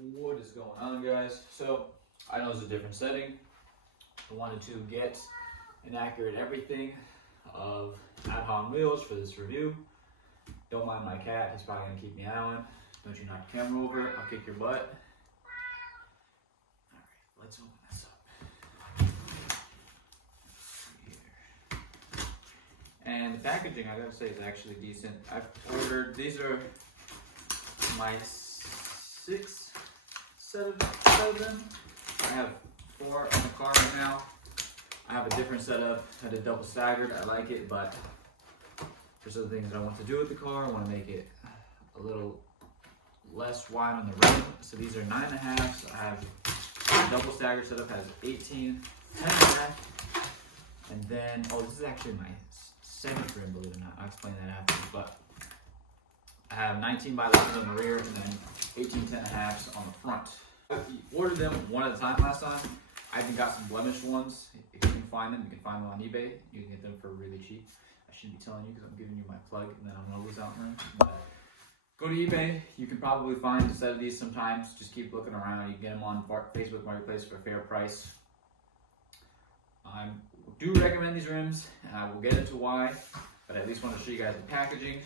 What is going on, guys? So I know it's a different setting. I wanted to get an accurate everything of Aodhan wheels for this review. Don't mind my cat, he's probably gonna keep me out. Don't you knock the camera over, I'll kick your butt. Alright, let's open this up. And the packaging, I gotta say, is actually decent. I've ordered, these are my sixth set of them. I have 4 on the car right now. I have a different setup. I did double staggered. I like it, but there's other things I want to do with the car. I want to make it a little less wide on the rim. So these are 9.5s. I have a double staggered setup, has 18, 10.5. And then, oh, this is actually my 7th rim, believe it or not. I'll explain that after. But I have 19 by 11 on the rear and then 18 10.5s on the front. I ordered them one at a time last time. I even got some blemished ones. If you can find them, you can find them on eBay. You can get them for really cheap. I shouldn't be telling you because I'm giving you my plug and then I'm gonna lose out on them. But go to eBay. You can probably find a set of these sometimes. Just keep looking around. You can get them on Facebook Marketplace for a fair price. I do recommend these rims, and I will get into why, but I at least want to show you guys the packaging.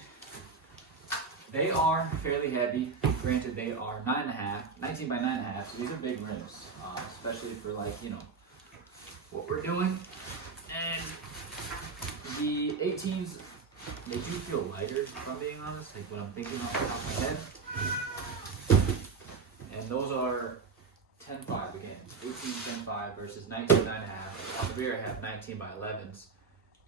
They are fairly heavy. Granted, they are 19 by 9.5, so these are big rims, especially for, like, you know, what we're doing. And the 18s, they do feel lighter, if I'm being honest, like what I'm thinking off the top of my head. And those are 10.5 again, 18 10.5 versus 19 9.5. On the rear, I have 19 by 11s,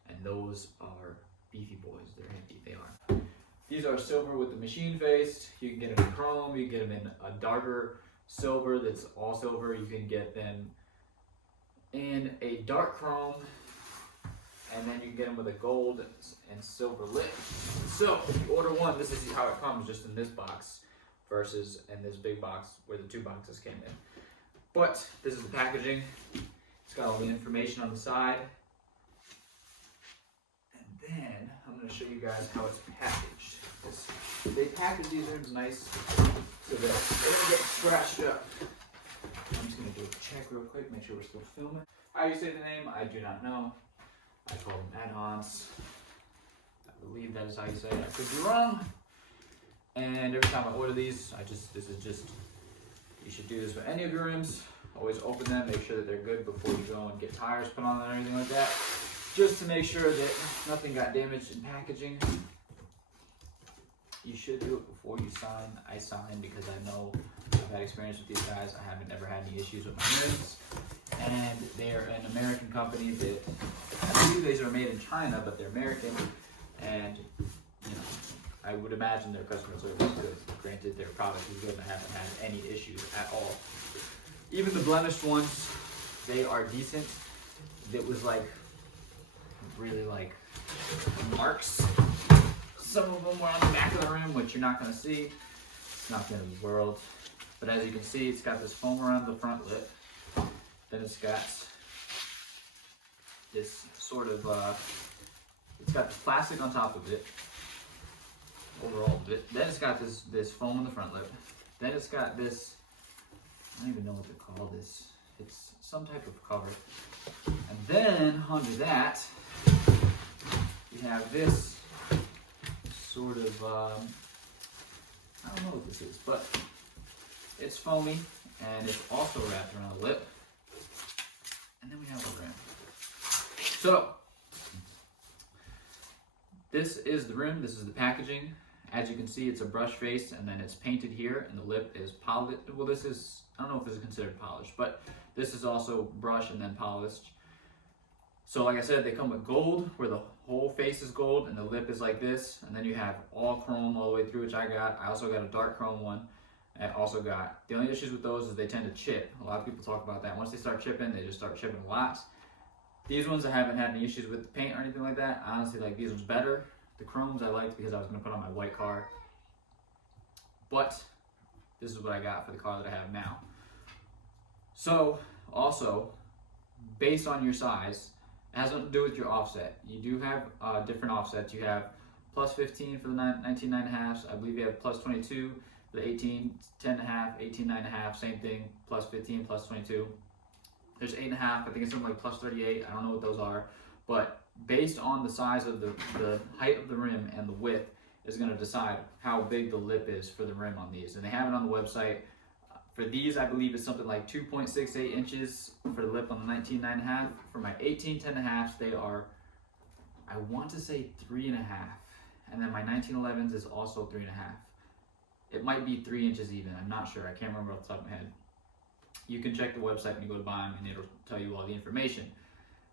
and those are beefy boys. They're heavy, they are. These are silver with the machine face. You can get them in chrome, you can get them in a darker silver that's all silver. You can get them in a dark chrome, and then you can get them with a gold and silver lid. So, if you order one, this is how it comes, just in this box, versus in this big box where the 2 boxes came in. But, this is the packaging. It's got all the information on the side. And then, I'm going to show you guys how it's packaged. They package these rims nice so that they don't get scratched up. I'm just going to do a check real quick, make sure we're still filming. How you say the name, I do not know. I call them add-ons. I believe that is how you say it. I could be wrong. And every time I order these, this is just, you should do this with any of your rims. Always open them, make sure that they're good before you go and get tires put on or anything like that. Just to make sure that nothing got damaged in packaging. You should do it before you sign. I sign because I know I've had experience with these guys. I haven't ever had any issues with my rims. And they're an American company that, I believe these are made in China, but they're American. And, you know, I would imagine their customer service is good. Granted, their product is good and I haven't had any issues at all. Even the blemished ones, they are decent. It was like, really like marks. Some of them were on the back of the rim, which you're not going to see. It's not the end of the world. But as you can see, it's got this foam around the front lip. Then it's got this sort of, it's got this plastic on top of it. Overall of it. Then it's got this foam on the front lip. Then it's got this, I don't even know what to call this. It's some type of cover. And then under that, you have this sort of, I don't know what this is, but it's foamy and it's also wrapped around the lip. And then we have the rim. So, this is the rim, this is the packaging. As you can see, it's a brush face and then it's painted here and the lip is polished. Well, this is, I don't know if this is considered polished, but this is also brushed and then polished. So like I said, they come with gold, where the whole face is gold and the lip is like this. And then you have all chrome all the way through, which I got. I also got a dark chrome one. I also got, the only issues with those is they tend to chip. A lot of people talk about that. Once they start chipping, they just start chipping a lot. These ones I haven't had any issues with the paint or anything like that. I honestly like these ones better. The chromes I liked because I was going to put on my white car. But this is what I got for the car that I have now. So, also, based on your size, it has nothing to do with your offset. You do have different offsets. You have plus 15 for the 19 9.5s. I believe you have plus 22 The 18, 10.5, 18, 9.5, same thing, plus 15, plus 22. There's 8.5, I think it's something like plus 38, I don't know what those are. But based on the size of the height of the rim and the width is gonna decide how big the lip is for the rim on these. And they have it on the website. For these, I believe it's something like 2.68 inches for the lip on the 19 9.5. For my 18 10.5s, they are, I want to say 3.5. And then my 1911s is also 3.5. It might be 3 inches even, I'm not sure, I can't remember off the top of my head. You can check the website when you go to buy them and it'll tell you all the information.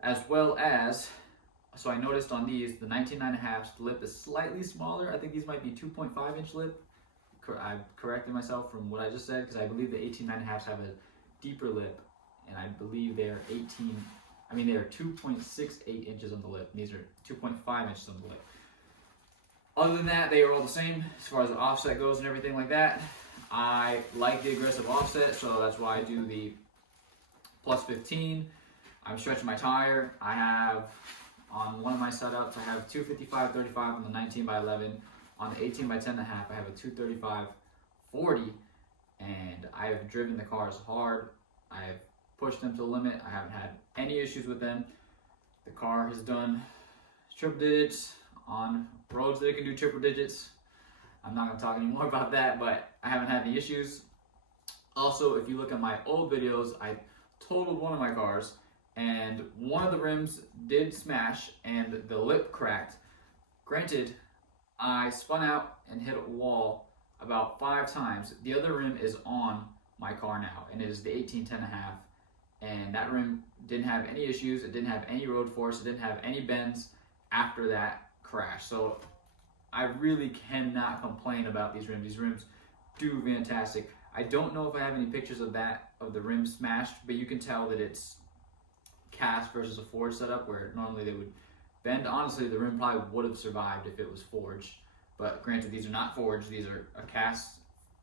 As well as, so I noticed on these, the 19 9.5s, the lip is slightly smaller. I think these might be 2.5 inch lip. I corrected myself from what I just said, because I believe the 18 9.5s have a deeper lip, and I believe they're 2.68 inches on the lip, and these are 2.5 inches on the lip. Other than that, they are all the same as far as the offset goes and everything like that. I like the aggressive offset, so that's why I do the plus 15. I'm stretching my tire. I have, on one of my setups, I have 255/35 on the 19 by 11. On the 18 by 10.5, I have a 235/40, and I have driven the cars hard. I have pushed them to the limit. I haven't had any issues with them. The car has done triple digits on roads that it can do triple digits. I'm not going to talk anymore about that, but I haven't had any issues. Also, if you look at my old videos, I totaled one of my cars, and one of the rims did smash, and the lip cracked. Granted, I spun out and hit a wall about 5 times. The other rim is on my car now, and it is the 18 10.5. And that rim didn't have any issues. It didn't have any road force. It didn't have any bends after that crash. So I really cannot complain about these rims. These rims do fantastic. I don't know if I have any pictures of the rim smashed, but you can tell that it's cast versus a forged setup, where normally they would bend. Honestly, the rim probably would have survived if it was forged, but granted, these are not forged. These are a cast.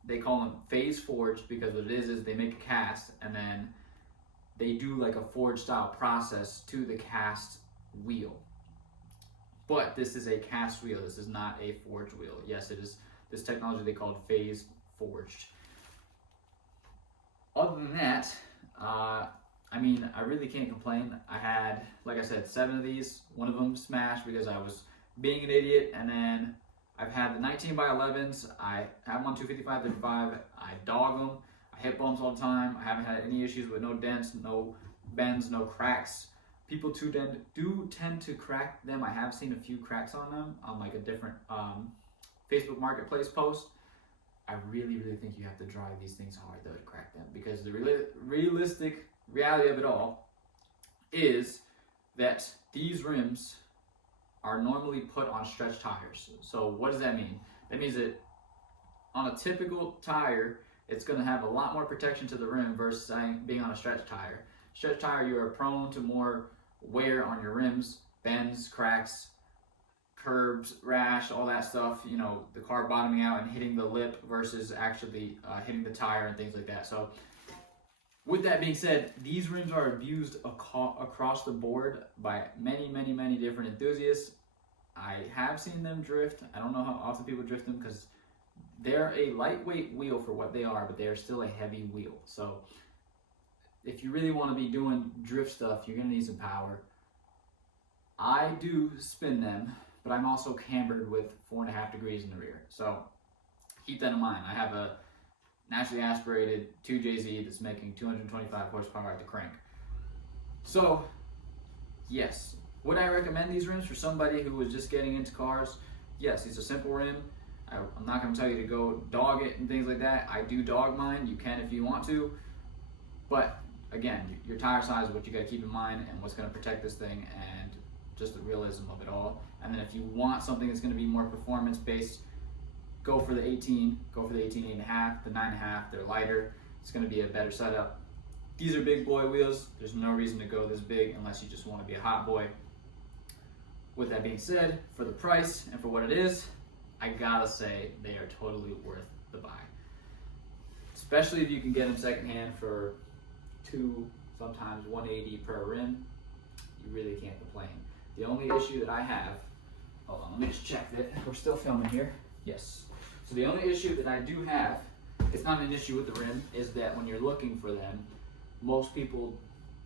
They call them phase forged because what it is they make a cast and then they do like a forged style process to the cast wheel. But this is a cast wheel. This is not a forged wheel. Yes, it is this technology they called phase forged. Other than that, I mean, I really can't complain. I had, like I said, 7 of these. One of them smashed because I was being an idiot. And then I've had the 19 by 11s. I have them on 255/35. I dog them. I hit bumps all the time. I haven't had any issues with no dents, no bends, no cracks. People do tend to crack them. I have seen a few cracks on them on like a different Facebook Marketplace post. I really, really think you have to drive these things hard though to crack them, because the realistic reality of it all is that these rims are normally put on stretch tires. So what does that mean? That means that on a typical tire, it's going to have a lot more protection to the rim versus being on a stretch tire. Stretch tire, you are prone to more wear on your rims, bends, cracks, curbs, rash, all that stuff. You know, the car bottoming out and hitting the lip versus actually hitting the tire and things like that. So with that being said, these rims are abused across the board by many, many, many different enthusiasts. I have seen them drift. I don't know how often people drift them because they're a lightweight wheel for what they are, but they're still a heavy wheel. So if you really want to be doing drift stuff, you're going to need some power. I do spin them, but I'm also cambered with 4.5 degrees in the rear. So keep that in mind. I have a naturally aspirated 2JZ that's making 225 horsepower at the crank. So yes, would I recommend these rims for somebody who was just getting into cars? Yes, these are simple rim. I'm not going to tell you to go dog it and things like that. I do dog mine. You can if you want to. But again, your tire size is what you got to keep in mind and what's going to protect this thing and just the realism of it all. And then if you want something that's going to be more performance based, go for the 18, go for the 18 8.5, the 9.5, they're lighter. It's going to be a better setup. These are big boy wheels. There's no reason to go this big unless you just want to be a hot boy. With that being said, for the price and for what it is, I gotta say they are totally worth the buy. Especially if you can get them secondhand for $200, sometimes $180 per rim. You really can't complain. The only issue that I have, hold on, let me just check that we're still filming here. Yes. So the only issue that I do have, it's not an issue with the rim, is that when you're looking for them, most people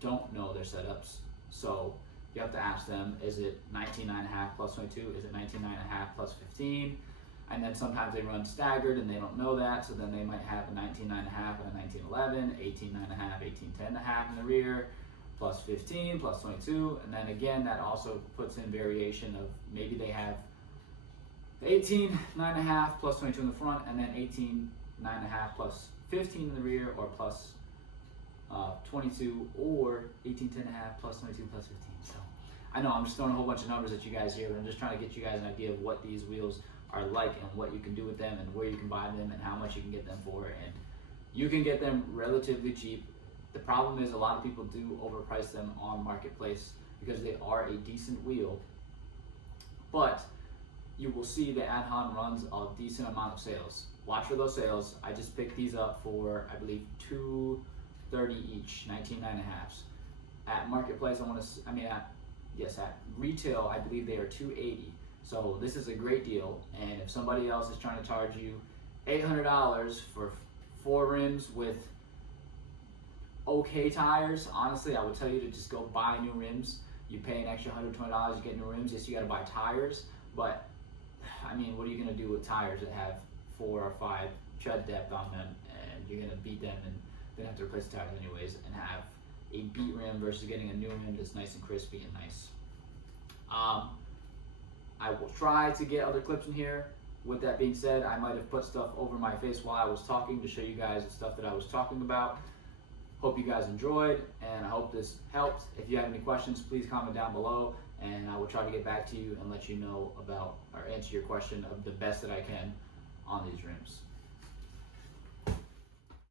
don't know their setups. So you have to ask them, is it 19.5 plus 22? Is it 19.5 plus 15? And then sometimes they run staggered and they don't know that, so then they might have a 19.5 and a 19.11, 18.5, 18.10.5 in the rear, plus 15, plus 22, and then again that also puts in variation of maybe they have 18.5 plus 22 in the front, and then 18.5 plus 15 in the rear, or plus 22, or 18.10.5 plus 22 plus 15. So I know I'm just throwing a whole bunch of numbers at you guys here, but I'm just trying to get you guys an idea of what these wheels are like and what you can do with them and where you can buy them and how much you can get them for. And you can get them relatively cheap. The problem is a lot of people do overprice them on Marketplace because they are a decent wheel, but you will see that Aodhan runs a decent amount of sales. Watch for those sales. I just picked these up for, I believe, $230 each, 19.5s. At Marketplace, at retail, I believe they are $280. So this is a great deal, and if somebody else is trying to charge you $800 for 4 rims with okay tires, honestly, I would tell you to just go buy new rims. You pay an extra $120, you get new rims. Yes, you got to buy tires, but I mean, what are you going to do with tires that have 4 or 5 tread depth on them, and you're going to beat them and then have to replace the tires anyways, and have a beat rim versus getting a new rim that's nice and crispy and nice. I will try to get other clips in here. With that being said, I might have put stuff over my face while I was talking to show you guys the stuff that I was talking about. Hope you guys enjoyed, and I hope this helped. If you have any questions, please comment down below, and I will try to get back to you and let you know about, or answer your question of the best that I can on these rims.